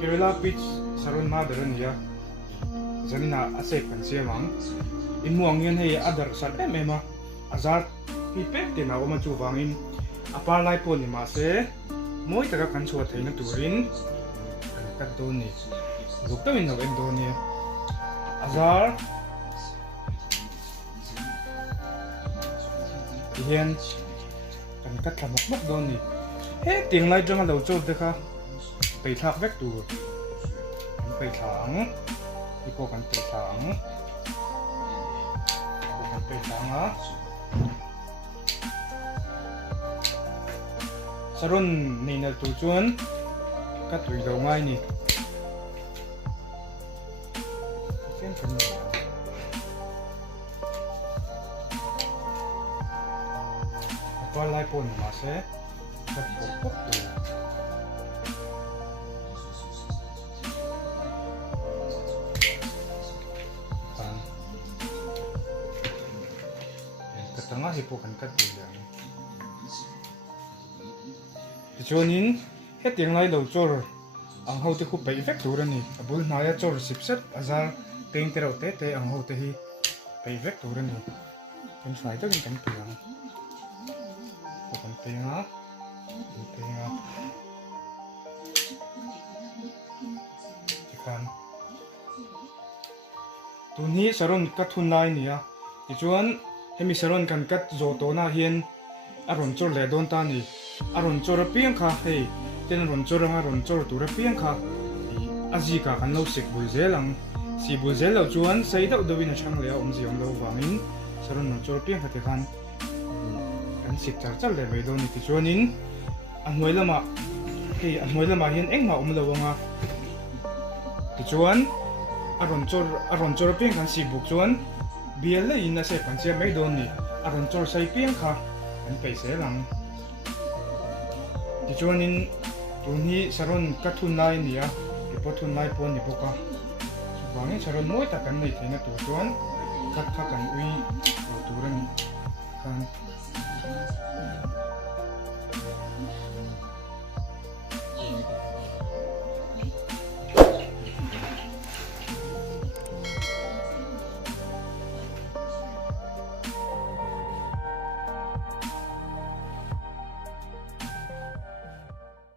Kerala pitch saron ma daran ya zanina ase kan siamang imuang yan hay adar sat mema azar pipek tina oma chu wangin apar lai po ni ma se moi taka kan chuwa theina turin kan kat do ni luktamin no en do ni azar hian kan kat thamok mok do ni he ting lai janga lo chu de khaไปทักแวกตัวไปถังที่พวกกันไปถังพวกกันไปถังอ่ะสรุนนี่นะตัวจวนก็ตุยเราง่ายนี่เส้นขนมก็ไล่ปนมาเสียก็ปกตัวtengah hipokan kat bulan. Kecuali het yang lain lau cor, anghau te kup effect turun ni. Abul naya cor sipset azar ting terau te anghau te hi effect turun ni. Kan sai tu kan tiang. Bukan tiang, tiang. Ikan. Tu ni sarun katun lain ni ya. Kecuali hemi saron kan kat zo to na hian aron chor le don ta ni aron chor piang kha hei ten ron chor nga ron chor tur piang kha aji ka kan lo sik bul zelang si bul zel lo chuan sei da do win chang le om ji om lo wangin saron ron chor piang kha te kan sik char chal le ve do ni ti chuanin an hoi lama hei an hoi lama hian eng ma om lo wanga ti chuan aron chor piang kan si buk chuan biel le in na se kan sia mai don ni aron chor sai piang kha an pe se lang ti chuanin tun hi saron kathun lai ni a ipothun lai pon ni boka wangi saron moi ta kan nei thina tu chuan kat kha kan ui tu rani kan